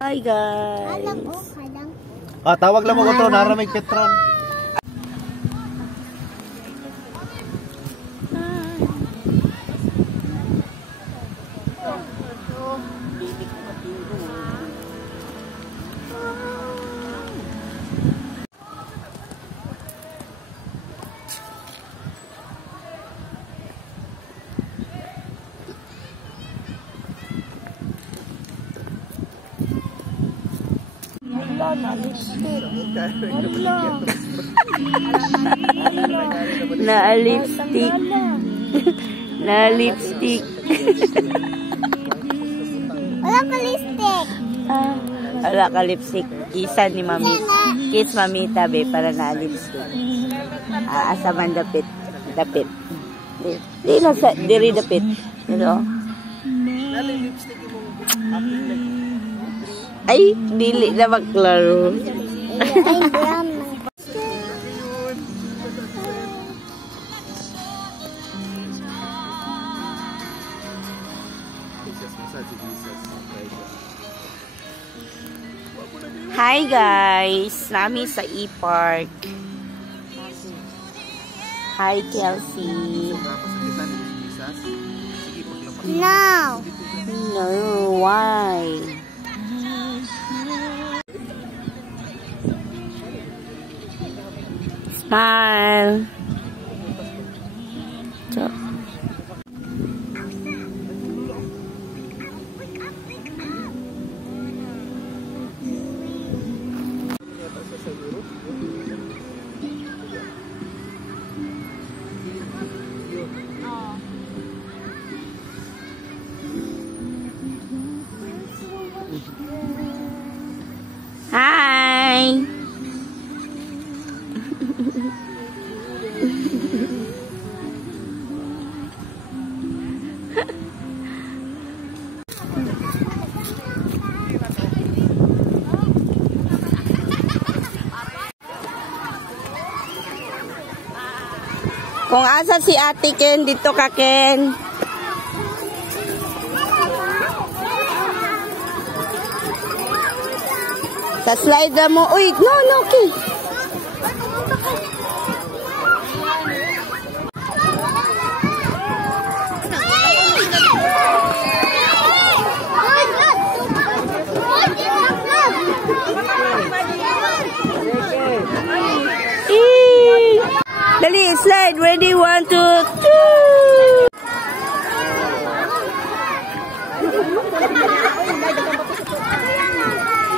Hi guys. Tawag lang mo ko to, naramig Petron. Na lipstick. Na lipstick. Wala ka lipstick. Wala ka lipstick. Kisa ni Mami. Kiss Mamita be para na lipstick. Asa man dapit. Dapit. Di na sa diri dapit. Pero ay, dili na maglaro. Ay, drama. Hi guys, nami sa E-Park. Hi Kelsey. No. No, why? Smile. Hi. Kung asa si Ate Ken, dito ka Ken. Sa slide na mo. Uy, no, Ken. Dali, slide. Ready, 1, 2, 3.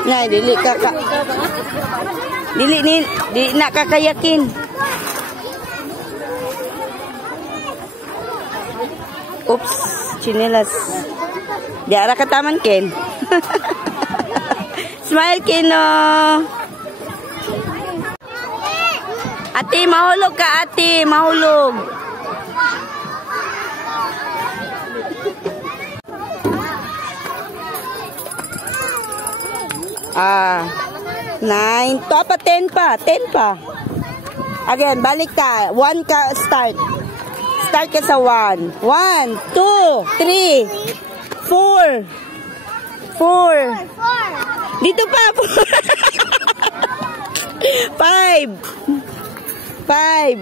Nay, dili na kakayakin. Oops, chinelas. Di ara ka taman, Ken. Smile, Ken, no. Ate, mahulog ka, ate. Mahulog. Ah, 9. Top 10 pa. 10 pa. Again, balik ka. 1 ka, start. Start ka sa 1. 1, 2, 3, 4. 4. Dito pa. 5. 5,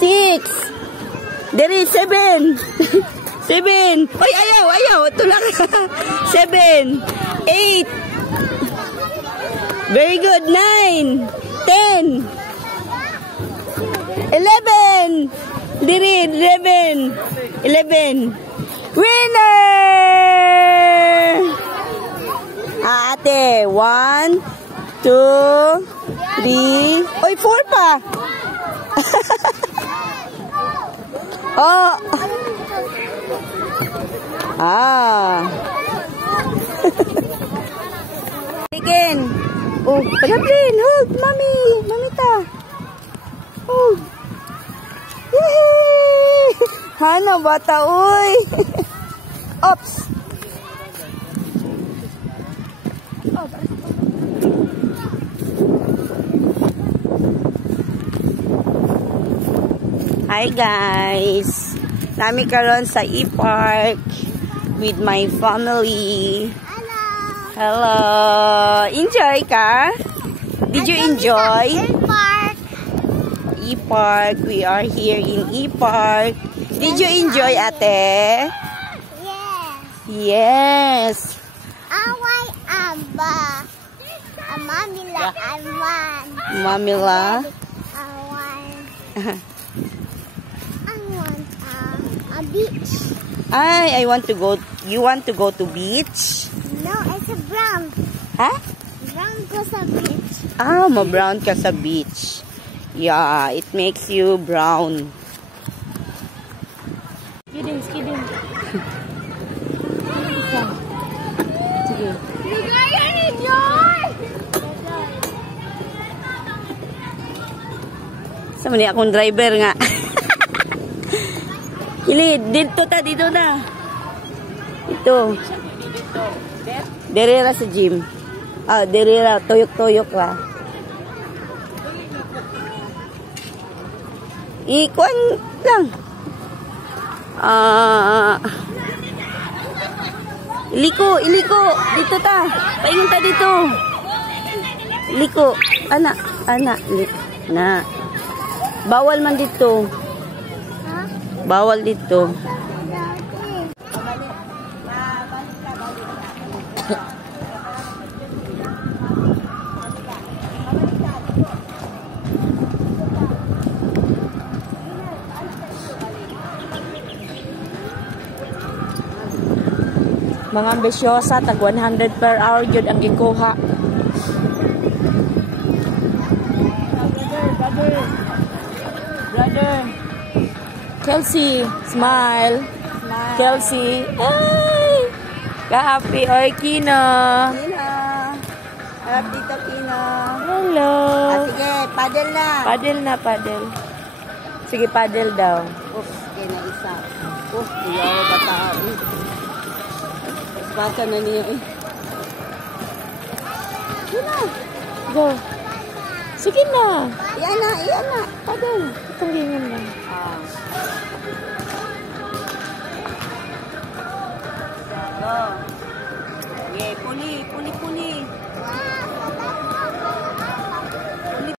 6, there is 7. 7. Oy, ayaw. Tulak. 7, 8. Very good. 9, 10, 11. Diri, 11. 11. Winner! Ate, 1, 2, 3. Oy, 4 pa. Oh. Again. Oh, palablin. Hold, Mami. Mamita. Hold. Yehey! Hana, bata, uy. Ops. Hi guys. Nami karon sa E-Park with my family. Hello. ka? Did you enjoy? Park. E-Park. We are here in E-Park. Did you enjoy, ate? Yes. Yes. Away aba. Mamila awan. Mamila. Awan. I want a beach. I want to go. You want to go to beach? No, it's a brown. Ha? Brown goes a beach. Ah, ma-brown ka sa beach. Yeah, it makes you brown. Skidding. Sige. Ligayan enjoy! Sama ni akong driver nga. Hilid, dito na. Ito. Derera sa gym. Ah, derera, tuyok-tuyok ra. Ikuan lang. Iliko. Dito ta. Paingon ta dito. Iliko. Ana. Na. Bawal man dito. Ha? Bawal dito. Mga ambisyosa, tag 100 per hour jud ang gikuha. Brother. Kelsey, smile. Kelsey. Ay! Ka-happy. Oy, Kino. Kina. Harap dito, Kina. Hello. Sige, paddle na. Paddle. Sige, paddle daw. Oops, kina isa. Oops, iyaw bata. Baka na niya eh. Go. Sige na. Iyan na. Paddle. Tanggingan lang. Go. Yeah, puli